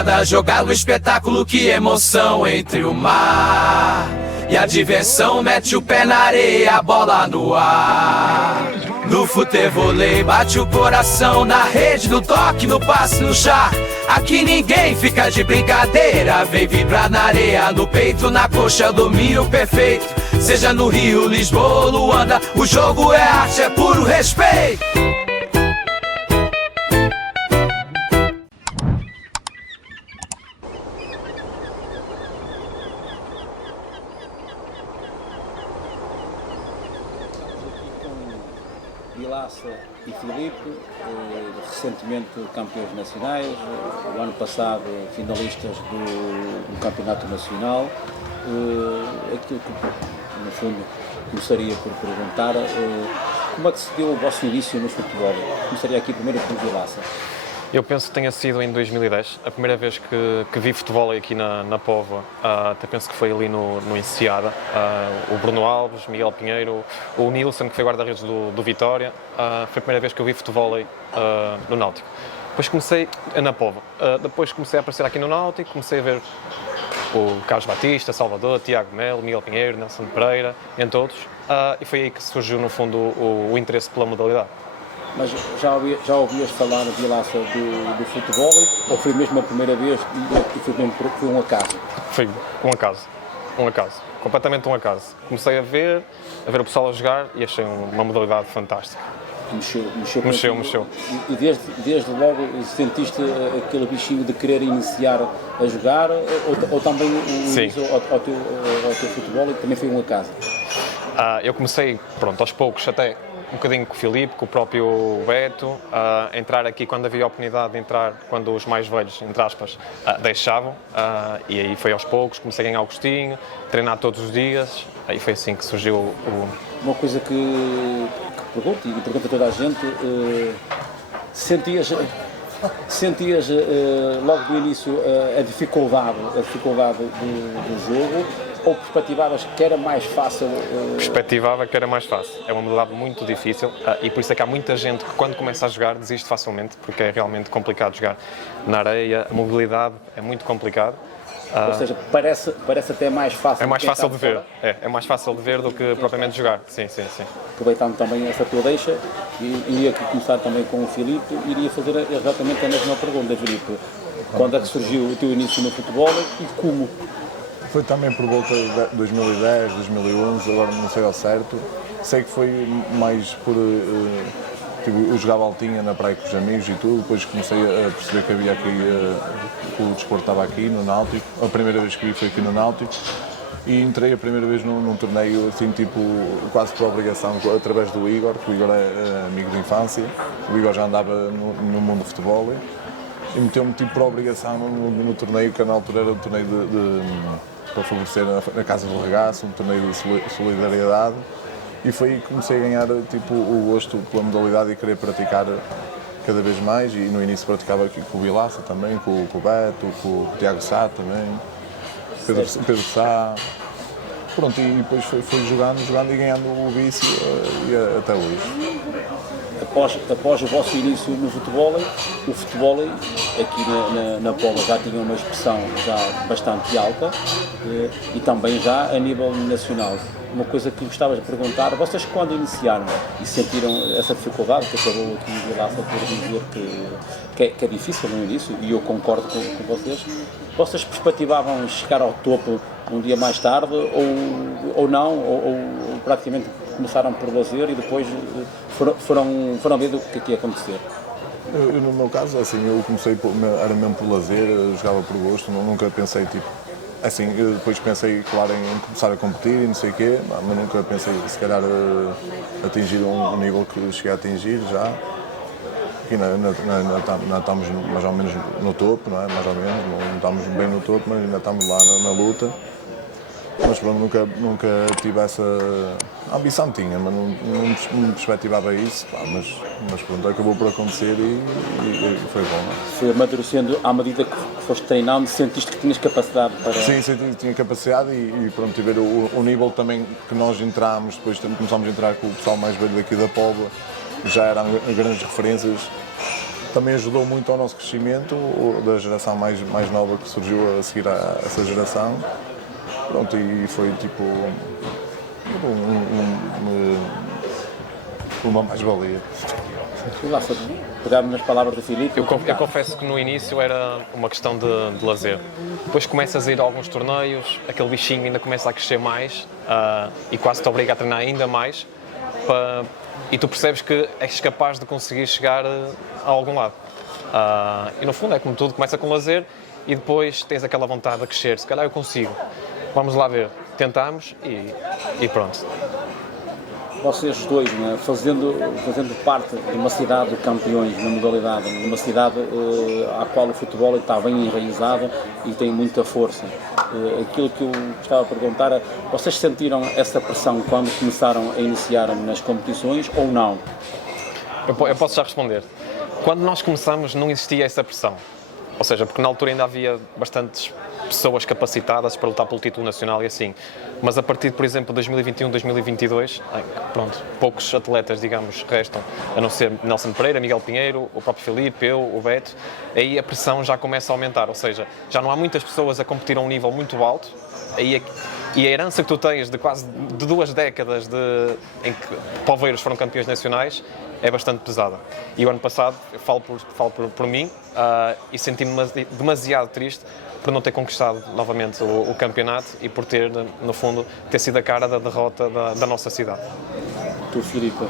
cada jogada um espetáculo, que emoção entre o mar e a diversão. Mete o pé na areia, a bola no ar. No futevôlei bate o coração, na rede, no toque, no passe, no chá. Aqui ninguém fica de brincadeira, vem vibrar na areia, no peito, na coxa, domínio perfeito. Seja no Rio, Lisboa ou Luanda, o jogo é arte, é puro respeito. Vilaça e Filipe, recentemente campeões nacionais, o ano passado finalistas do Campeonato Nacional. Aquilo que, no fundo, começaria por perguntar, como é que se deu o vosso início no futebol? Começaria aqui primeiro por Vilaça. Eu penso que tenha sido em 2010, a primeira vez que vi futebol aqui na Póvoa. Até penso que foi ali no Enseada. O Bruno Alves, Miguel Pinheiro, o Nilson, que foi guarda-redes do Vitória. Foi a primeira vez que eu vi futebol no Náutico. Depois comecei na Póvoa. Depois comecei a aparecer aqui no Náutico, comecei a ver o Carlos Batista, Salvador, Tiago Melo, Miguel Pinheiro, Nelson Pereira, entre outros. E foi aí que surgiu, no fundo, o interesse pela modalidade. Mas já ouvias falar de Vilaça do futebol, ou foi mesmo a primeira vez e foi um acaso? Foi um acaso, completamente um acaso. Comecei a ver o pessoal a jogar e achei uma modalidade fantástica. Mexeu. E desde logo sentiste aquele bichinho de querer iniciar a jogar, ou também ao teu futebol, e também foi um acaso? Eu comecei, aos poucos, até um bocadinho com o Filipe, com o próprio Beto, a entrar aqui quando havia a oportunidade de entrar, quando os mais velhos, entre aspas, deixavam, e aí foi aos poucos, comecei a ganhar o gostinho, treinar todos os dias, aí foi assim que surgiu o... Uma coisa que pergunto, e pergunto a toda a gente, sentias logo do início a dificuldade do jogo, ou perspectivavas que era mais fácil? Perspectivava que era mais fácil. É uma modalidade muito difícil e por isso é que há muita gente que quando começa a jogar desiste facilmente, porque é realmente complicado jogar na areia, a mobilidade é muito complicado. Ou seja, parece até mais fácil. É mais fácil de ver, é mais fácil de ver do que propriamente jogar. Sim. Aproveitando também essa tua deixa, iria começar também com o Filipe, iria fazer exatamente a mesma pergunta, Filipe. Quando é que surgiu o teu início no futebol e como? Foi também por volta de 2010, 2011, agora não sei ao certo. Sei que foi mais por... eu jogava altinha na praia com os amigos e tudo, depois comecei a perceber que havia aqui... que o desporto estava aqui no Náutico. A primeira vez que vi foi aqui no Náutico. E entrei a primeira vez num torneio, assim, quase por obrigação, através do Igor, que o Igor é amigo de infância. O Igor já andava no mundo do futebol. E meteu-me por obrigação no torneio, que na altura era um torneio para favorecer na Casa do Regaço, um torneio de solidariedade, e foi aí que comecei a ganhar o gosto pela modalidade e querer praticar cada vez mais. E no início praticava aqui com o Vilaça também, com o Beto, com o Tiago Sá também, Pedro Sá. Pronto, e depois foi jogando e ganhando o vício e até hoje. Após o vosso início no futebol, o futebol aqui na Póvoa já tinha uma expressão já bastante alta e também já a nível nacional. Uma coisa que gostava de perguntar, vocês quando iniciaram e sentiram essa dificuldade, que acabou aqui em Vilaça por dizer que é difícil no início, e eu concordo com vocês perspectivavam chegar ao topo um dia mais tarde ou não, ou praticamente começaram por lazer e depois foram ver o que ia acontecer? No meu caso, assim, eu comecei, era mesmo por lazer, jogava por gosto, nunca pensei, assim, eu depois pensei, claro, em começar a competir e não sei o quê, mas nunca pensei, se calhar, atingir um nível que cheguei a atingir já. Aqui ainda estamos mais ou menos no topo, não é? Mais ou menos, não estamos bem no topo, mas ainda estamos lá na luta. Mas pronto, nunca tive essa ambição, tinha, mas não perspectivava isso, mas pronto, acabou por acontecer e foi bom. Não é? Foi amadurecendo à medida que foste treinando, sentiste que tinhas capacidade para... Sim, senti que tinha capacidade e pronto, e ver o nível também que nós entramos, depois começámos a entrar com o pessoal mais velho daqui da Póvoa, já eram grandes referências também ajudou muito ao nosso crescimento, da geração mais nova que surgiu a seguir a essa geração. Pronto, e foi tipo uma mais-valia. Pegámos nas palavras do Filipe. Eu confesso que no início era uma questão de lazer. Depois começas a ir a alguns torneios, aquele bichinho ainda começa a crescer mais e quase te obriga a treinar ainda mais e tu percebes que és capaz de conseguir chegar a algum lado. E no fundo é como tudo, começa com lazer e depois tens aquela vontade de crescer. Se calhar eu consigo. Vamos lá ver. Tentamos e pronto. Vocês dois, né, fazendo parte de uma cidade de campeões na modalidade, de uma cidade à qual o futebol está bem enraizado e tem muita força. Aquilo que eu gostava de perguntar é, vocês sentiram essa pressão quando começaram a iniciar nas competições ou não? Eu posso já responder. Quando nós começamos não existia essa pressão. Ou seja, porque na altura ainda havia bastantes pessoas capacitadas para lutar pelo título nacional e assim. Mas a partir de, por exemplo, 2021, 2022, pronto, poucos atletas, digamos, restam, a não ser Nelson Pereira, Miguel Pinheiro, o próprio Filipe, eu, o Beto, aí a pressão já começa a aumentar, ou seja, já não há muitas pessoas a competir a um nível muito alto, e a herança que tu tens de quase 2 décadas em que poveiros foram campeões nacionais é bastante pesada. E o ano passado, eu falo por mim, e senti-me demasiado triste por não ter conquistado novamente o campeonato e por ter, no fundo, ter sido a cara da derrota da nossa cidade. Tu, Filipe?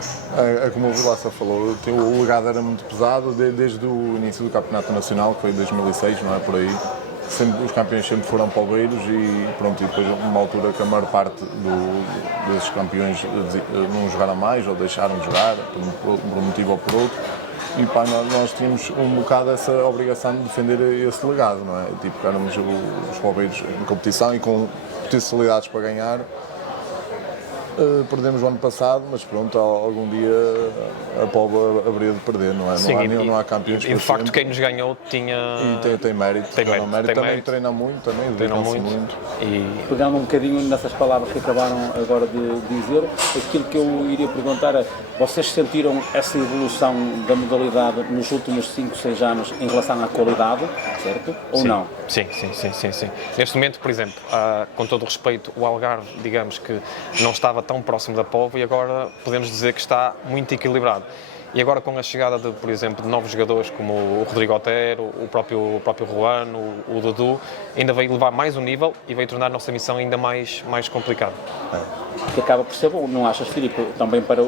Como o Vilaça falou, o legado era muito pesado desde o início do Campeonato Nacional, que foi em 2006, não é por aí. Os campeões sempre foram poveiros e pronto, e depois uma altura que a maior parte desses campeões não jogaram mais ou deixaram de jogar por um motivo ou por outro. E pá, nós tínhamos um bocado essa obrigação de defender esse legado, não é? Tipo, éramos os poveiros em competição e com potencialidades para ganhar. Perdemos o ano passado, mas pronto, algum dia a Póvoa haveria de perder, não é? Sim, não há campeões. E de facto quem nos ganhou tinha... E tem mérito. Tem mérito. Também treina muito, dedicam-se muito. Pegando um bocadinho nessas palavras que acabaram agora de dizer, aquilo que eu iria perguntar é, vocês sentiram essa evolução da modalidade nos últimos 5, 6 anos em relação à qualidade, certo? Ou sim, não? Sim. Neste momento, por exemplo, com todo o respeito, o Algarve, digamos que não estava tão próximo da Póvoa e agora podemos dizer que está muito equilibrado. E agora com a chegada, por exemplo, de novos jogadores como o Rodrigo Otero, o próprio Ruano, o Dudu, ainda veio levar mais um nível e veio tornar a nossa missão ainda mais complicada. Que acaba por ser bom, não achas, Filipe? Também para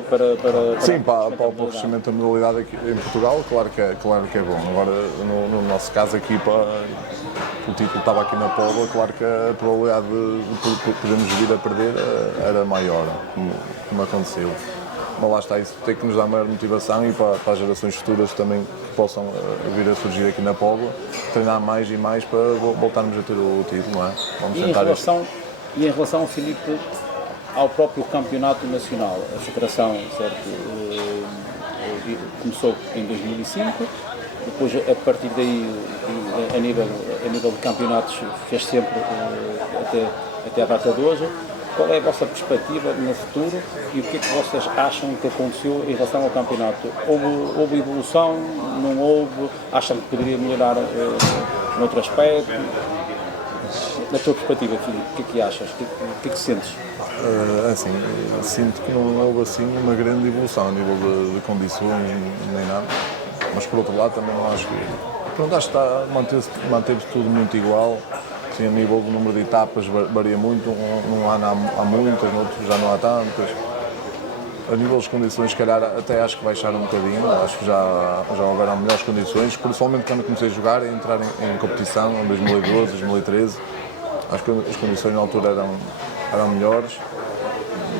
sim, para o crescimento da modalidade aqui em Portugal, claro que é bom. Agora, no nosso caso aqui, o título estava aqui na Póvoa, claro que a probabilidade de podermos vir a perder era maior, como aconteceu. Mas lá está, isso tem que nos dar maior motivação e para as gerações futuras também que possam vir a surgir aqui na Póvoa, treinar mais e mais para voltarmos a ter o título, não é? Vamos em relação, Filipe, ao próprio campeonato nacional, a federação, certo, começou em 2005, depois a partir daí, a nível de campeonatos, fez sempre até a data de hoje. Qual é a vossa perspectiva no futuro e o que é que vocês acham que aconteceu em relação ao campeonato? Houve evolução? Não houve? Acham que poderia melhorar noutro aspecto? Na tua perspectiva, Filipe, o que é que achas? O que é que sentes? Assim, sinto que não houve assim uma grande evolução a nível de condições nem nada, mas por outro lado também não acho que... Pronto, acho que manteve-se tudo muito igual. Sim, a nível do número de etapas varia muito, num ano há muitas, noutros já não há tantas. A nível das condições, se calhar, até acho que baixaram um bocadinho, acho que já houveram melhores condições, principalmente quando comecei a jogar e entrar em competição, em 2012, 2013. Acho que as condições na altura eram melhores.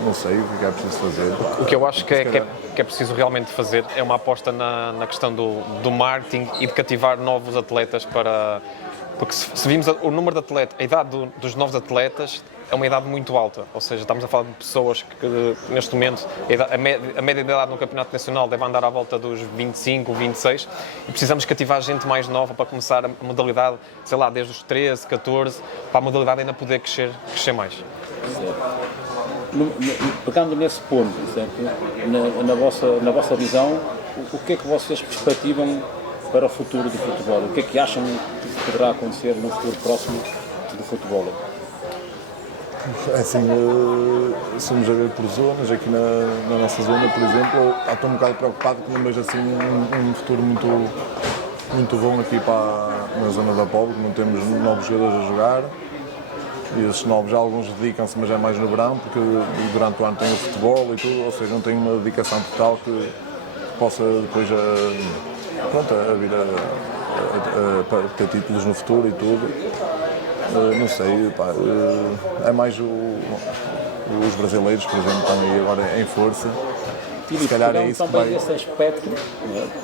Não sei o que é preciso fazer. O que eu acho que é preciso realmente fazer é uma aposta na questão do marketing e de cativar novos atletas para... Porque se vimos o número de atletas, a idade dos novos atletas é uma idade muito alta, ou seja, estamos a falar de pessoas que neste momento, a média de idade no Campeonato Nacional deve andar à volta dos 25, 26 e precisamos cativar gente mais nova para começar a modalidade, sei lá, desde os 13, 14, para a modalidade ainda poder crescer mais. Pegando nesse ponto, certo? Na vossa visão, o que é que vocês perspectivam para o futuro do futebol? O que é que acham que poderá acontecer no futuro próximo do futebol? É assim, somos a ver por zonas, aqui na nossa zona, por exemplo, estou um bocado preocupado que não vejo assim um futuro muito bom aqui na zona da Póvoa, que não temos novos jogadores a jogar. E esses novos, alguns dedicam-se, mas é mais no verão, porque durante o ano tem o futebol e tudo, ou seja, não tem uma dedicação total que possa depois a vir a ter títulos no futuro e tudo. Não sei, é mais os brasileiros, por exemplo, estão aí agora em força. Se calhar é isso que vai... Nesse aspecto,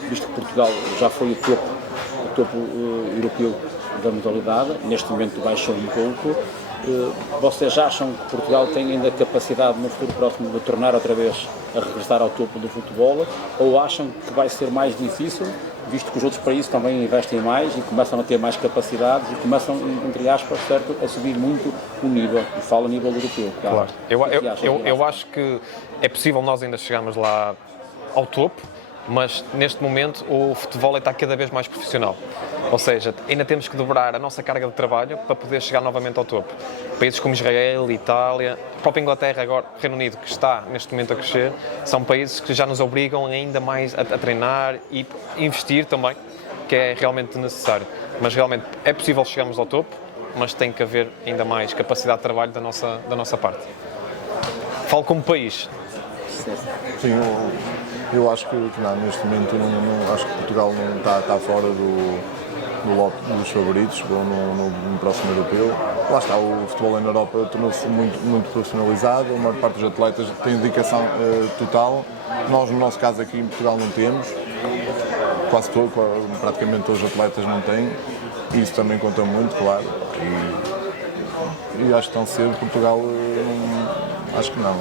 visto que Portugal já foi o topo europeu da modalidade, neste momento baixou um pouco, vocês acham que Portugal tem ainda capacidade no futuro próximo de tornar outra vez a regressar ao topo do futebol, ou acham que vai ser mais difícil, visto que os outros países também investem mais e começam a ter mais capacidades e começam, entre aspas, certo, a subir muito o nível, e falo a nível europeu, claro. Eu acho que é possível nós ainda chegarmos lá ao topo, mas neste momento o futebol está cada vez mais profissional. Ou seja, ainda temos que dobrar a nossa carga de trabalho para poder chegar novamente ao topo. Países como Israel, Itália, a própria Inglaterra, agora Reino Unido, que está neste momento a crescer, são países que já nos obrigam ainda mais a treinar e investir também, que é realmente necessário. Mas realmente é possível chegarmos ao topo, mas tem que haver ainda mais capacidade de trabalho da nossa parte. Falo como país. Sim, eu acho que não, neste momento acho que Portugal não está fora do lote dos favoritos no próximo europeu. Lá está, o futebol na Europa tornou-se muito profissionalizado, a maior parte dos atletas tem dedicação total. Nós, no nosso caso aqui em Portugal, não temos, praticamente todos os atletas não têm, e isso também conta muito, claro. E acho que tão cedo Portugal, acho que não,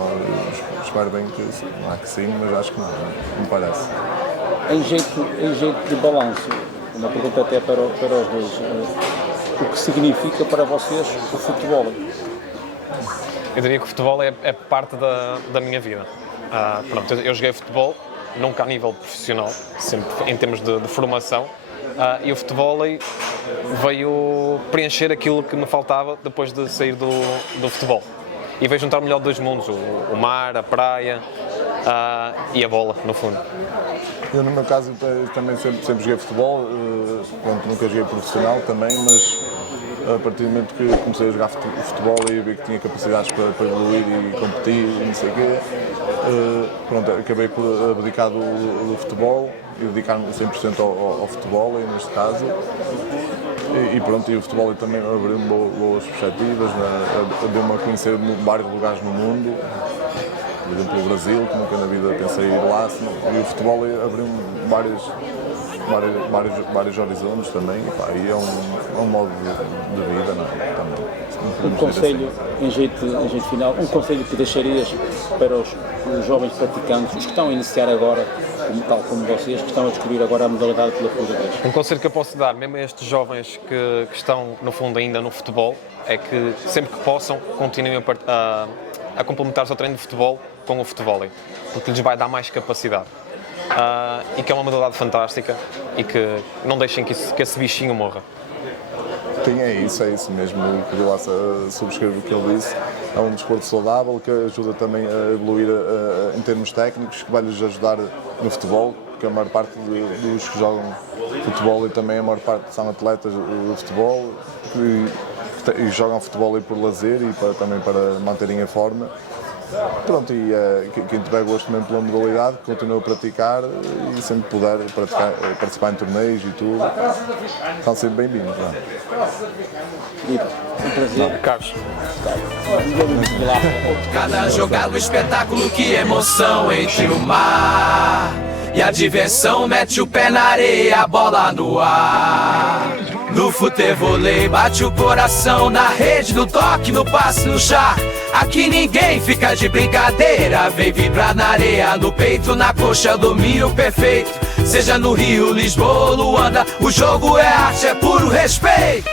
espero bem que sim, mas acho que não me parece. Em jeito de balanço, uma pergunta até para os dois, o que significa para vocês o futebol? Eu diria que o futebol é parte da minha vida. Pronto, eu joguei futebol, nunca a nível profissional, sempre em termos de formação, e o futebol veio preencher aquilo que me faltava depois de sair do futebol. E veio juntar o melhor dos dois mundos, o mar, a praia e a bola, no fundo. Eu, no meu caso, também sempre joguei futebol, nunca joguei profissional também, mas a partir do momento que comecei a jogar futebol e vi que tinha capacidades para evoluir e competir e não sei o quê, acabei por abdicar do futebol e dedicar-me 100% ao futebol, neste caso. E o futebol também abriu-me boas perspectivas, deu-me a conhecer vários lugares no mundo, por exemplo o Brasil, que nunca na vida pensei em ir lá, e o futebol abriu-me vários horizontes também, e é um modo de vida, também. Um conselho, em jeito final, um conselho que deixarias para os jovens praticantes, os que estão a iniciar agora, tal como vocês, que estão a descobrir agora a modalidade pela primeira vez? Um conselho que eu posso dar, mesmo a estes jovens que estão, no fundo, ainda no futebol, é que sempre que possam, continuem a complementar o seu treino de futebol com o futebol, porque lhes vai dar mais capacidade. E que é uma modalidade fantástica e que não deixem que esse bichinho morra. Sim, é isso mesmo. Eu subscrevo o que ele disse. É um desporto saudável que ajuda também a evoluir em termos técnicos, que vai-lhes ajudar no futebol, porque a maior parte dos que jogam futebol e também a maior parte são atletas do futebol e jogam futebol por lazer e também para manterem a forma. Pronto, e quem tiver gosto mesmo pela modalidade, continua a praticar e sempre puder participar em torneios e tudo, estão sempre bem-vindos. Um prazer. Carlos. Cada jogada, um espetáculo, que emoção entre o mar e a diversão. Mete o pé na areia, a bola no ar. No futevôlei bate o coração, na rede, no toque, no passe, no chá. Aqui ninguém fica de brincadeira, vem vibrar na areia, no peito, na coxa, domínio perfeito. Seja no Rio, Lisboa ou Luanda, o jogo é arte, é puro respeito.